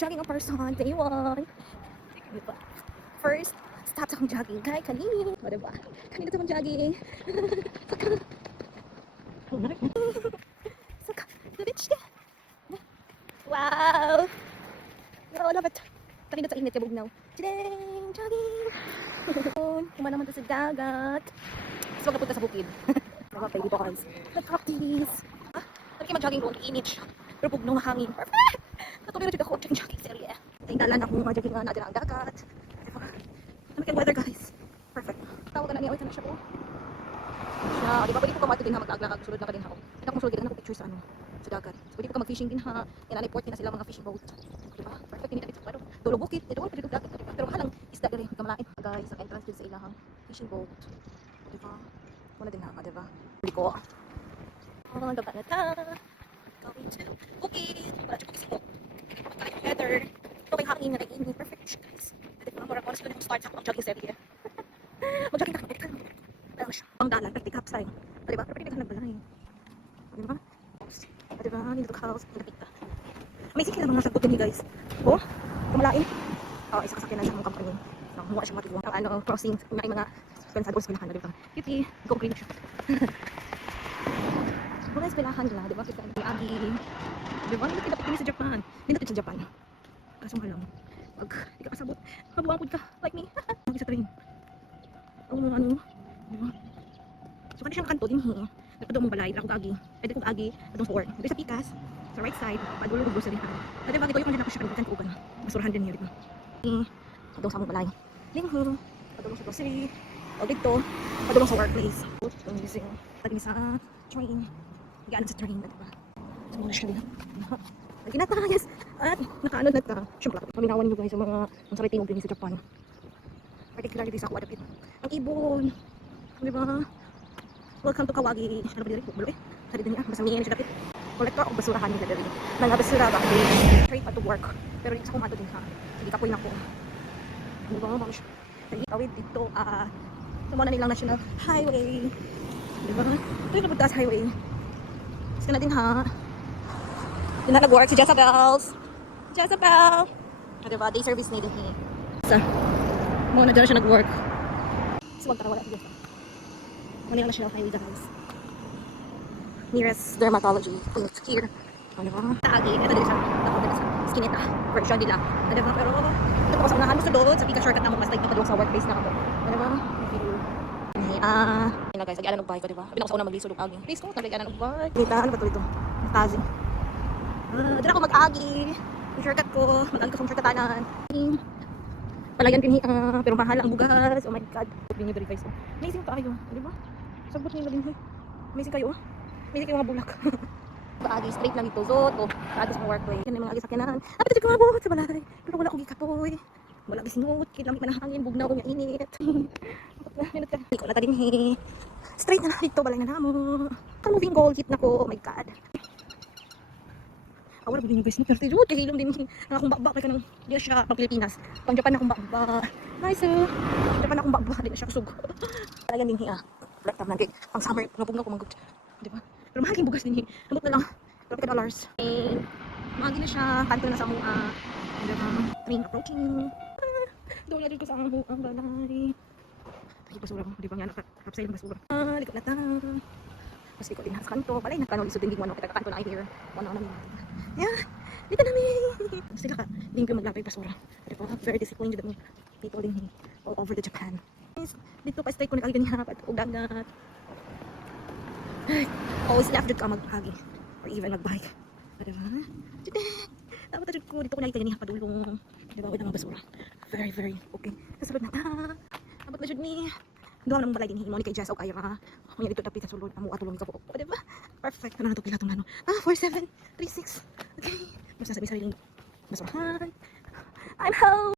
jogging ang person, day 1. Diba? First, stop sa akong jogging. Kay kanina. O, diba? Kanina sa akong jogging. Saka. Bitch. Wow! Yo, love it. Kanina sa init, kabog now. Chideng! Jogging! Kuma naman to sa dagat. Tapos wag napunta sa bukid. Mga baby boys. Nag-practice. Ah, sabi kayo mag-jogging doon. Init siya. Pero pug nung mahangin. Perfect! Natuloy na dito ako. Jogging serye. Tingdalan ako mag-jogging nga natin ang dagat. Diba? Ano kayong weather, guys? Perfect. Tawag na niya. Ito na siya po. Siya. Diba? Pwede po ka mati din ha. Mag-aglakag. Sulod na ka din ha. Kita kong sulod. Kita na ko picture sa ano. Sa dagat. So, pwede po ka mag-fishing din ha. Yan-report din na sila mga fishing boat. Diba? Perfect. Hindi na dito. Pero, dulo bukit. Ito pwede dagat. Diba? Pero halang isda rin. Kamalain. Guys, ang entrance din sa ilang fishing boat. Diba? Wala din ha. Diba? Hindi ko. Oh, dagat na ta. Going to bukit. Wala siya bukit sibok. Magkakalit weather. Ito may hangin na nag-init. Perfect siya, guys. Diba? Mura ko. Gusto start sa akong jogging serye. Mag-jogging ka. Pwede ka. Ano siya? Ang dalan. Pwede ka. Upside. Diba? Pero pwede ka nagbalay. Diba? Diba? Hindi ito ka-house. Nilapit ka. Amazing kaya naman nasa sagot din guys. Oh, kumalain. Oh, isa kasakyan na sa mga company. Mukha siya matuwa. Ang ano, crossing. May mga pensador sa pilahan na, diba? Kitty, concrete siya. Mga eskwelahan nila, diba? Kita ni Abi. Diba? Hindi pinapit kami sa Japan. Hindi natin sa Japan. Kaso nga lang. Pag di ka kasabot, mabuang ka like me. Mag sa train. Ang ano, diba? So, kani siya makanto din hi. Nagpado mong balay, ako agi. Pwede kong agi, atong 4. Dito sa Pikas, sa right side, padulo ko grocery han. Pwede ba, gito yung kanina ko siya kanibukan ko ugan. Basurahan din niya, diba? Padong sa among balay. Lingho, padong sa grocery. O dito, padong sa workplace. Itong gising. Tagi sa train. Higaan sa train, diba? So, muna siya din. Lagi na ta, yes. At nakaanod na ta. Siyempre, paminawan niyo guys sa mga sarili mo din sa Japan. Particularly dito sa Kuadapit. Ang ibon. Diba? Welcome to Kawagi. Ano ba dito? Bulo eh. Hari din niya. Basta niya siya dapit. Kolektor o basurahan nila dito. Mga basura ba? Straight pa to work. Pero dito sa kumato din ha. Hindi kapoy na ko. Diba? Mga siya. Tawid dito. Tumuha na nilang National Highway. Diba? Ito yung Kabutas Highway. Sige na din ha. Yun na nag-work si Jezabels. Jezabel! Diba? Day service na din eh. Sa muna dyan siya nag-work. So, wag tara wala si Jezabel. Manila National Highway guys. Nearest dermatology clinic here. Ano ba? Taagi. Ito din siya. Tapos din sa skinita version nila. Ano ba? Pero ito po sa unahan mo sa doon. Sa pika shortcut na mo. Mas like napadong sa workplace na ako. Ano ba? Yun na guys. Lagi alam ng bike ko diba? Sabi na ako sa unang mag-lisod ng agi. Please ko. Lagi alam ng bike. Dita. Ano ba ito ito? Tazi. Doon ako mag-agi. Yung shortcut ko. Mag-agi ko sa shortcutanan. Palayan din pero mahal ang bugas. Oh my god. Hindi verify so. Amazing kayo. Diba? Sagot nila din. Amazing kayo. Amazing kayo mga bulak. Agi straight lang ito. Zot. O. Agi sa workplace. Yan yung mga agi sakyanan. Dapat ito kumabot sa balay. Pero wala akong gikapoy. Wala gisingot. Kinamit manahangin. Bugnaw niya init. Minute ka. Hindi ko na ta din eh. Straight na dito. Balay na namo. Moving goal. Hit na ko. Oh my god. Wala ba din yung guys ni Perti Jud. Kahilom din ang akong bakba. Kaya kanang di siya pang Pilipinas. Pang Japan akong bakba. Nice eh. Japan akong bakba. Di na siya kusog. Talagang din hiya. Black tam lang. Pang summer. Pagpugnaw ko manggut. Diba? Pero mahal yung bugas din. Nabot na lang. $20. Eh. Mahagi na siya. Kanto na sa mga. Diba? Train approaching. Doon na dito sa ang balay. Ay, basura mo. Diba nga nakapsay ng basura. Likot na ta. Mas likot din sa kanto. Balay na kanto. Lisod din gawin. Kita kanto na I hear. Wala namin. Yeah. Dito namin. Sila ka. Limpyo maglapay basura. Diba? Very disciplined the people din all over the Japan. Dito pa stay ko nag-agi ganyan. Patog dagat. Always left ka mag-agi. Or even mag-bike. Diba? Dapat na ko. Dito ko nakita ganyan padulong. Diba? Wala mga basura. Very, very okay. Kasulod na ta. Abot na dyan ni. Doon ang balay din himo ni kay Jess o kaya ka. Kung dito tapit sa sulod, amo atulong ka po. Diba? Perfect. Kana to pila tong ano. 4736. Okay. Basta sabi sarili basurahan. I'm home.